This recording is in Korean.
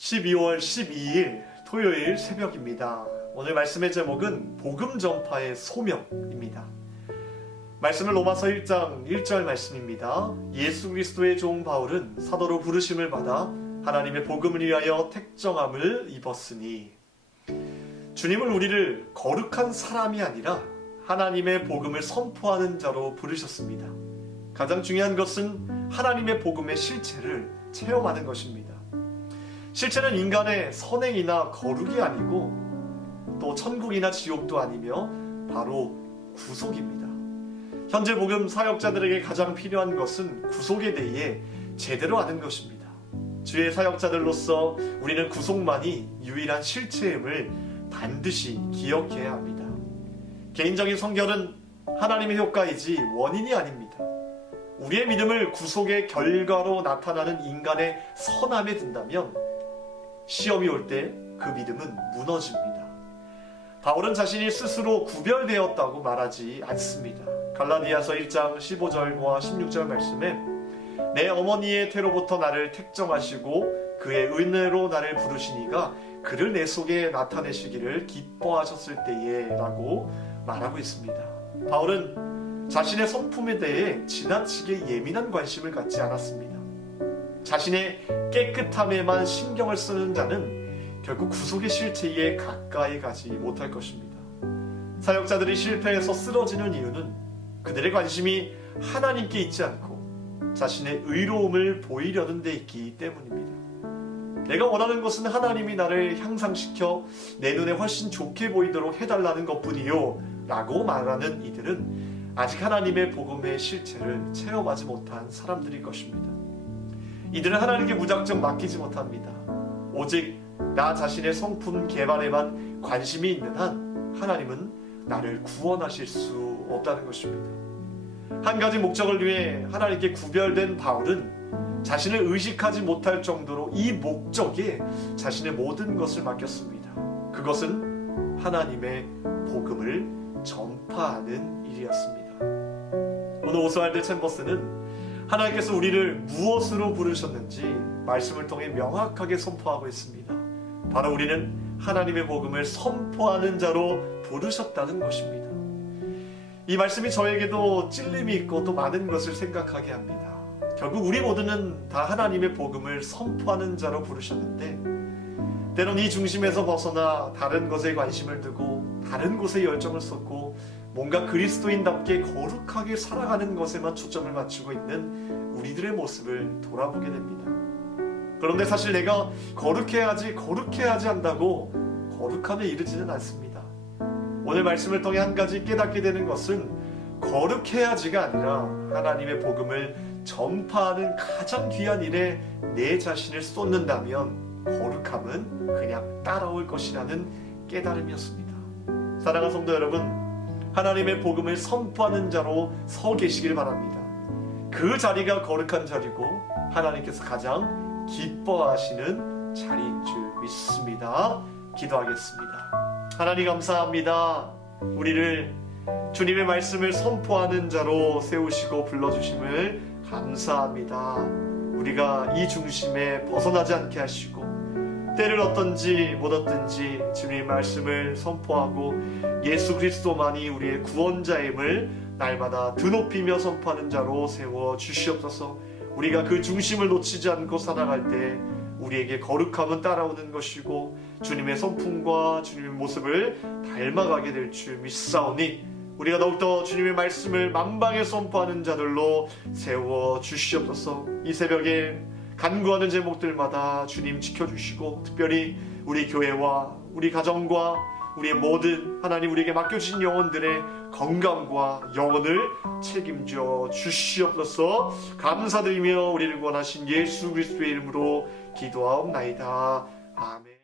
12월 12일 토요일 새벽입니다. 오늘 말씀의 제목은 복음 전파의 소명입니다. 말씀은 로마서 1장 1절 말씀입니다. 예수 그리스도의 종 바울은 사도로 부르심을 받아 하나님의 복음을 위하여 택정함을 입었으니, 주님은 우리를 거룩한 사람이 아니라 하나님의 복음을 선포하는 자로 부르셨습니다. 가장 중요한 것은 하나님의 복음의 실체를 체험하는 것입니다. 실체는 인간의 선행이나 거룩이 아니고 또 천국이나 지옥도 아니며 바로 구속입니다. 현재 복음 사역자들에게 가장 필요한 것은 구속에 대해 제대로 아는 것입니다. 주의 사역자들로서 우리는 구속만이 유일한 실체임을 반드시 기억해야 합니다. 개인적인 성결은 하나님의 효과이지 원인이 아닙니다. 우리의 믿음을 구속의 결과로 나타나는 인간의 선함에 든다면 시험이 올 때 그 믿음은 무너집니다. 바울은 자신이 스스로 구별되었다고 말하지 않습니다. 갈라디아서 1장 15절과 16절 말씀에 내 어머니의 태로부터 나를 택정하시고 그의 은혜로 나를 부르시니가 그를 내 속에 나타내시기를 기뻐하셨을 때에 라고 말하고 있습니다. 바울은 자신의 성품에 대해 지나치게 예민한 관심을 갖지 않았습니다. 자신의 깨끗함에만 신경을 쓰는 자는 결국 구속의 실체에 가까이 가지 못할 것입니다. 사역자들이 실패해서 쓰러지는 이유는 그들의 관심이 하나님께 있지 않고 자신의 의로움을 보이려는 데 있기 때문입니다. 내가 원하는 것은 하나님이 나를 향상시켜 내 눈에 훨씬 좋게 보이도록 해달라는 것뿐이요 라고 말하는 이들은 아직 하나님의 복음의 실체를 체험하지 못한 사람들일 것입니다. 이들은 하나님께 무작정 맡기지 못합니다. 오직 나 자신의 성품 개발에만 관심이 있는 한 하나님은 나를 구원하실 수 없다는 것입니다. 한 가지 목적을 위해 하나님께 구별된 바울은 자신을 의식하지 못할 정도로 이 목적에 자신의 모든 것을 맡겼습니다. 그것은 하나님의 복음을 전파하는 일이었습니다. 오늘 오스왈드 챔버스는 하나님께서 우리를 무엇으로 부르셨는지 말씀을 통해 명확하게 선포하고 있습니다. 바로 우리는 하나님의 복음을 선포하는 자로 부르셨다는 것입니다. 이 말씀이 저에게도 찔림이 있고 또 많은 것을 생각하게 합니다. 결국 우리 모두는 다 하나님의 복음을 선포하는 자로 부르셨는데, 때론 이 중심에서 벗어나 다른 것에 관심을 두고 다른 곳에 열정을 쏟고 뭔가 그리스도인답게 거룩하게 살아가는 것에만 초점을 맞추고 있는 우리들의 모습을 돌아보게 됩니다. 그런데 사실 내가 거룩해야지 한다고 거룩함에 이르지는 않습니다. 오늘 말씀을 통해 한 가지 깨닫게 되는 것은 거룩해야지가 아니라 하나님의 복음을 전파하는 가장 귀한 일에 내 자신을 쏟는다면 거룩함은 그냥 따라올 것이라는 깨달음이었습니다. 사랑하는 성도 여러분, 하나님의 복음을 선포하는 자로 서 계시길 바랍니다. 그 자리가 거룩한 자리고 하나님께서 가장 기뻐하시는 자리인 줄 믿습니다. 기도하겠습니다. 하나님 감사합니다. 우리를 주님의 말씀을 선포하는 자로 세우시고 불러주심을 감사합니다. 우리가 이 중심에 벗어나지 않게 하시고 때를 얻든지 못 얻든지 주님의 말씀을 선포하고 예수 그리스도만이 우리의 구원자임을 날마다 드높이며 선포하는 자로 세워 주시옵소서. 우리가 그 중심을 놓치지 않고 살아갈 때 우리에게 거룩함은 따라오는 것이고 주님의 성품과 주님의 모습을 닮아가게 될 줄 믿사오니 우리가 더욱더 주님의 말씀을 만방에 선포하는 자들로 세워 주시옵소서. 이 새벽에 간구하는 제목들마다 주님 지켜주시고 특별히 우리 교회와 우리 가정과 우리의 모든 하나님 우리에게 맡겨주신 영혼들의 건강과 영혼을 책임져 주시옵소서. 감사드리며 우리를 구원하신 예수 그리스도의 이름으로 기도하옵나이다. 아멘.